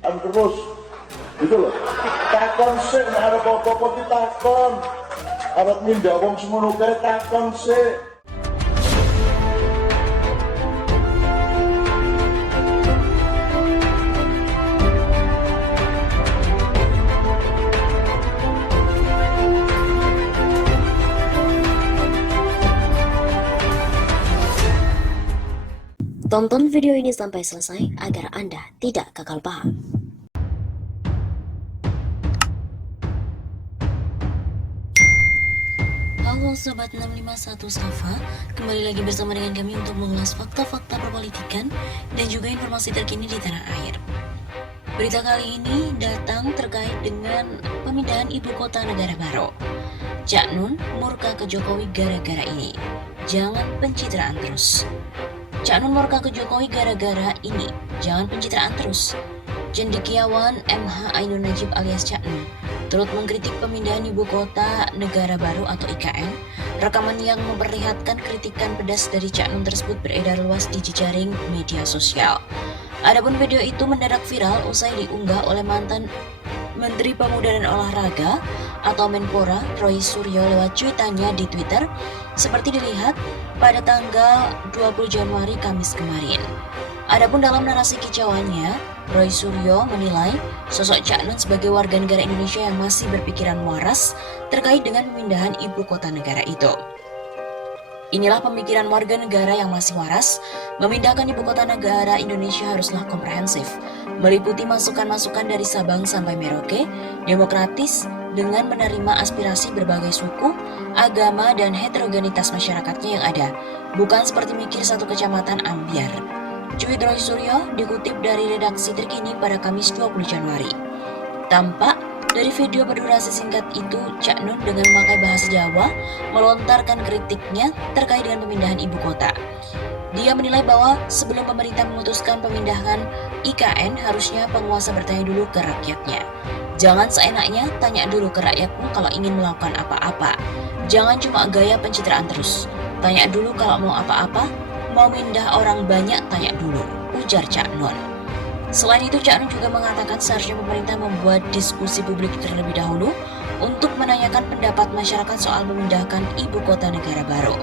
terus gitu loh. Takon sih nek arep apa-apa ki takon. Arep mindah wong semono kae takon sih. Tonton video ini sampai selesai agar Anda tidak gagal paham. Halo Sobat 651 Safa, kembali lagi bersama dengan kami untuk mengulas fakta-fakta perpolitikan dan juga informasi terkini di tanah air. Berita kali ini datang terkait dengan pemindahan ibu kota negara baru. Cak Nun murka ke Jokowi gara-gara ini. Jangan pencitraan terus. Cak Nun murka ke Jokowi gara-gara ini. Jangan pencitraan terus. Cendekiawan MH Ainun Najib alias Cak Nun turut mengkritik pemindahan ibu kota negara baru atau IKN. Rekaman yang memperlihatkan kritikan pedas dari Cak Nun tersebut beredar luas di jejaring media sosial. Adapun video itu mendadak viral usai diunggah oleh mantan Menteri Pemuda dan Olahraga atau Menpora Roy Suryo lewat cuitannya di Twitter seperti dilihat pada tanggal 20 Januari Kamis kemarin. Adapun dalam narasi kicauannya, Roy Suryo menilai sosok Cak Nun sebagai warga negara Indonesia yang masih berpikiran waras terkait dengan pemindahan ibu kota negara itu. Inilah pemikiran warga negara yang masih waras, memindahkan ibu kota negara Indonesia haruslah komprehensif, meliputi masukan-masukan dari Sabang sampai Merauke, demokratis, dengan menerima aspirasi berbagai suku, agama, dan heterogenitas masyarakatnya yang ada, bukan seperti mikir satu kecamatan ambiar. Cuit Roy Suryo dikutip dari redaksi terkini pada Kamis 20 Januari. Tampak dari video berdurasi singkat itu, Cak Nun dengan memakai bahasa Jawa melontarkan kritiknya terkait dengan pemindahan ibu kota. Dia menilai bahwa sebelum pemerintah memutuskan pemindahan IKN, harusnya penguasa bertanya dulu ke rakyatnya. Jangan seenaknya tanya dulu ke rakyatmu kalau ingin melakukan apa-apa. Jangan cuma gaya pencitraan terus. Tanya dulu kalau mau apa-apa, mau mindah orang banyak tanya dulu, ujar Cak Nun. Selain itu, Cak Nun juga mengatakan seharusnya pemerintah membuat diskusi publik terlebih dahulu untuk menanyakan pendapat masyarakat soal memindahkan ibu kota negara baru.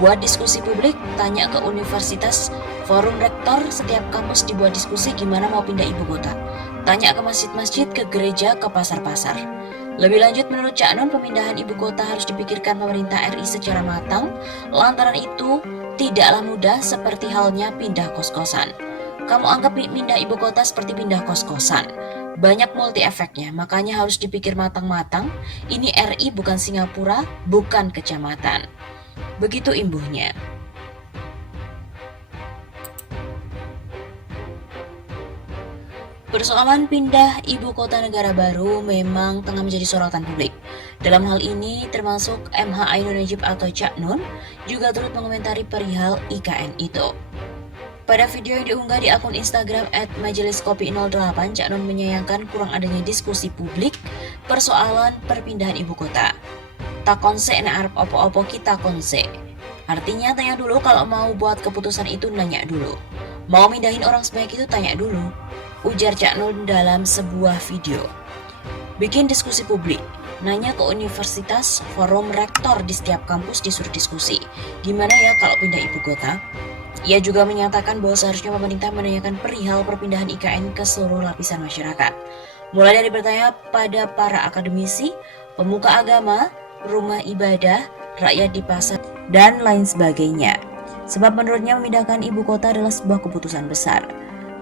Buat diskusi publik, tanya ke universitas, forum rektor, setiap kampus dibuat diskusi gimana mau pindah ibu kota. Tanya ke masjid-masjid, ke gereja, ke pasar-pasar. Lebih lanjut, menurut Cak Nun, pemindahan ibu kota harus dipikirkan pemerintah RI secara matang, lantaran itu tidaklah mudah seperti halnya pindah kos-kosan. Kamu anggap pindah ibu kota seperti pindah kos-kosan. Banyak multi efeknya, makanya harus dipikir matang-matang. Ini RI bukan Singapura, bukan kecamatan. Begitu imbuhnya. Persoalan pindah ibu kota negara baru memang tengah menjadi sorotan publik. Dalam hal ini termasuk MH Ainun Najib atau Cak Nun juga turut mengomentari perihal IKN itu. Pada video yang diunggah di akun Instagram @majeliskopi08, Cak Nun menyayangkan kurang adanya diskusi publik persoalan perpindahan ibu kota. Takonse nek arep opo-opo kita konse. Artinya tanya dulu kalau mau buat keputusan itu, nanya dulu. Mau mindahin orang sebanyak itu tanya dulu, ujar Cak Nun dalam sebuah video. Bikin diskusi publik, nanya ke universitas, forum rektor di setiap kampus disuruh diskusi. Gimana ya kalau pindah ibu kota? Ia juga menyatakan bahwa seharusnya pemerintah menanyakan perihal perpindahan IKN ke seluruh lapisan masyarakat. Mulai dari bertanya pada para akademisi, pemuka agama, rumah ibadah, rakyat di pasar, dan lain sebagainya. Sebab menurutnya memindahkan ibu kota adalah sebuah keputusan besar.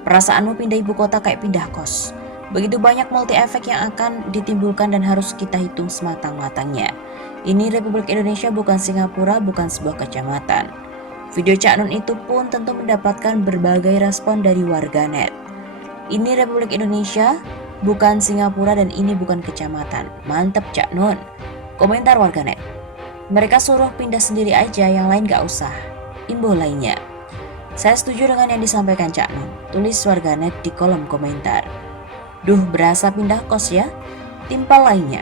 Perasaanmu pindah ibu kota kayak pindah kos. Begitu banyak multi efek yang akan ditimbulkan dan harus kita hitung sematang-matangnya. Ini Republik Indonesia bukan Singapura, bukan sebuah kecamatan. Video Cak Nun itu pun tentu mendapatkan berbagai respon dari warganet. Ini Republik Indonesia, bukan Singapura, dan ini bukan kecamatan. Mantep Cak Nun. Komentar warganet. Mereka suruh pindah sendiri aja, yang lain gak usah. Imbuh lainnya. Saya setuju dengan yang disampaikan Cak Nun, tulis warganet di kolom komentar. Duh, berasa pindah kos ya? Timpal lainnya.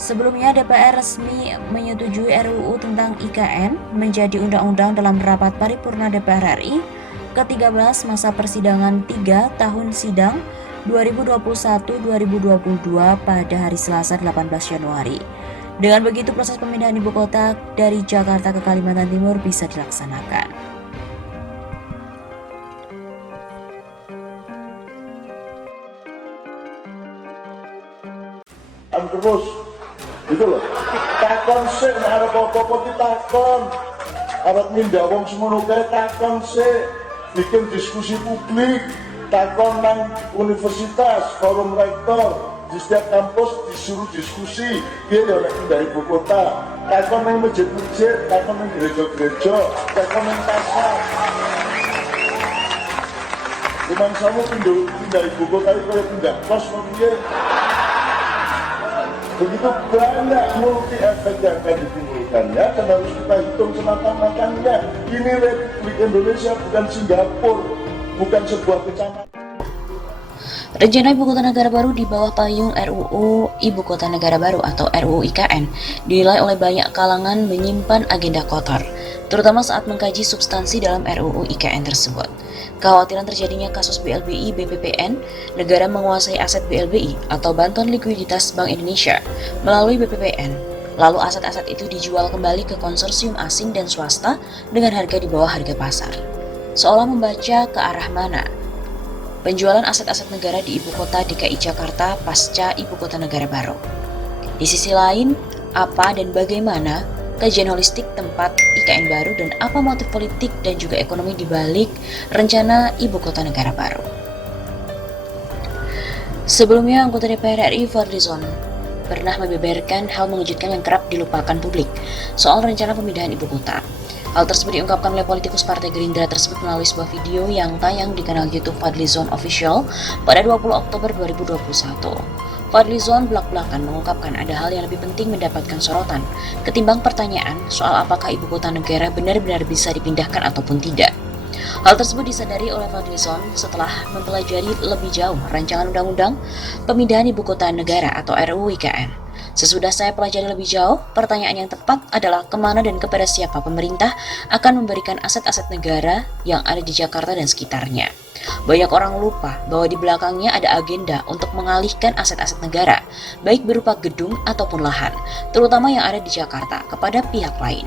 Sebelumnya DPR resmi menyetujui RUU tentang IKN menjadi undang-undang dalam rapat paripurna DPR RI ke-13 masa persidangan 3 tahun sidang 2021-2022 pada hari Selasa 18 Januari. Dengan begitu proses pemindahan ibu kota dari Jakarta ke Kalimantan Timur bisa dilaksanakan. Terus gitu loh, takon sih arep apa-apa ditakon, arep mindah wong semono kae takon sih, bikin diskusi publik, takon nang universitas, forum rektor, di setiap kampus disuruh diskusi, dia ya nek dari ibu kota, takon nang masjid-masjid, takon nang gereja-gereja, takon nang pasar. Cuman kamu pindah ibu kota itu kayak pindah kos mungkin. Begitu banyak multi efek yang akan ditimbulkannya dan harus kita hitung sematang-matangnya. Ini Republik Indonesia bukan Singapura, bukan sebuah kecamatan. Rencana Ibu Kota Negara Baru di bawah payung RUU Ibu Kota Negara Baru atau RUU IKN dinilai oleh banyak kalangan menyimpan agenda kotor, terutama saat mengkaji substansi dalam RUU IKN tersebut. Kekhawatiran terjadinya kasus BLBI BPPN, negara menguasai aset BLBI atau Bantuan Likuiditas Bank Indonesia melalui BPPN, lalu aset-aset itu dijual kembali ke konsorsium asing dan swasta dengan harga di bawah harga pasar. Seolah membaca ke arah mana penjualan aset-aset negara di Ibu Kota DKI Jakarta pasca Ibu Kota Negara Baru. Di sisi lain, apa dan bagaimana kajian holistik tempat IKN baru dan apa motif politik dan juga ekonomi di balik rencana Ibu Kota Negara Baru. Sebelumnya, anggota DPR RI Fadlizon pernah membeberkan hal mengejutkan yang kerap dilupakan publik soal rencana pemindahan ibu kota. Hal tersebut diungkapkan oleh politikus Partai Gerindra tersebut melalui sebuah video yang tayang di kanal YouTube Fadlizon Official pada 20 Oktober 2021. Fadlizon belak-belakan mengungkapkan ada hal yang lebih penting mendapatkan sorotan ketimbang pertanyaan soal apakah ibu kota negara benar-benar bisa dipindahkan ataupun tidak. Hal tersebut disadari oleh Fadlizon setelah mempelajari lebih jauh rancangan undang-undang pemindahan ibu kota negara atau RUU IKN. Sesudah saya pelajari lebih jauh, pertanyaan yang tepat adalah kemana dan kepada siapa pemerintah akan memberikan aset-aset negara yang ada di Jakarta dan sekitarnya. Banyak orang lupa bahwa di belakangnya ada agenda untuk mengalihkan aset-aset negara, baik berupa gedung ataupun lahan, terutama yang ada di Jakarta, kepada pihak lain.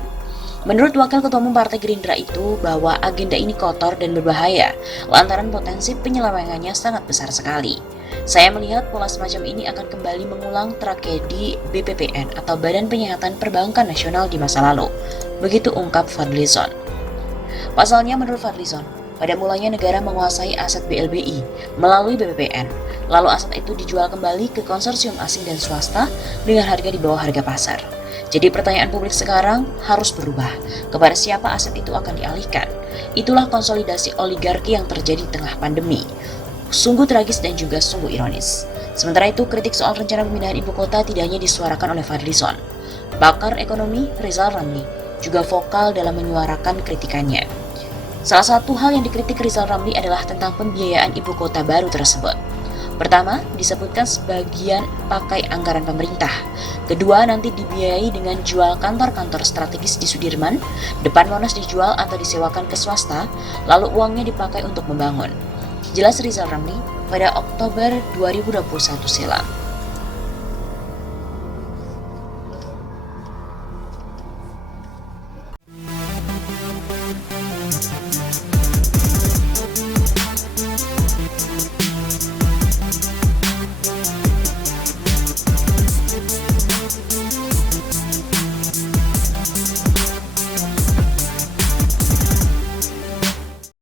Menurut Wakil Ketua Umum Partai Gerindra itu bahwa agenda ini kotor dan berbahaya, lantaran potensi penyelewengannya sangat besar sekali. Saya melihat pola semacam ini akan kembali mengulang tragedi BPPN atau Badan Penyihatan Perbankan Nasional di masa lalu. Begitu ungkap Fadlizon. Pasalnya menurut Fadlizon, pada mulanya negara menguasai aset BLBI melalui BPPN, lalu aset itu dijual kembali ke konsorsium asing dan swasta dengan harga di bawah harga pasar. Jadi pertanyaan publik sekarang harus berubah, kepada siapa aset itu akan dialihkan. Itulah konsolidasi oligarki yang terjadi di tengah pandemi. Sungguh tragis dan juga sungguh ironis. Sementara itu, kritik soal rencana pemindahan ibu kota tidak hanya disuarakan oleh Fadlizon. Pakar ekonomi Rizal Ramli juga vokal dalam menyuarakan kritikannya. Salah satu hal yang dikritik Rizal Ramli adalah tentang pembiayaan ibu kota baru tersebut. Pertama, disebutkan sebagian pakai anggaran pemerintah. Kedua, nanti dibiayai dengan jual kantor-kantor strategis di Sudirman, depan Monas dijual atau disewakan ke swasta, lalu uangnya dipakai untuk membangun. Jelas Rizal Ramli pada Oktober 2021 silam.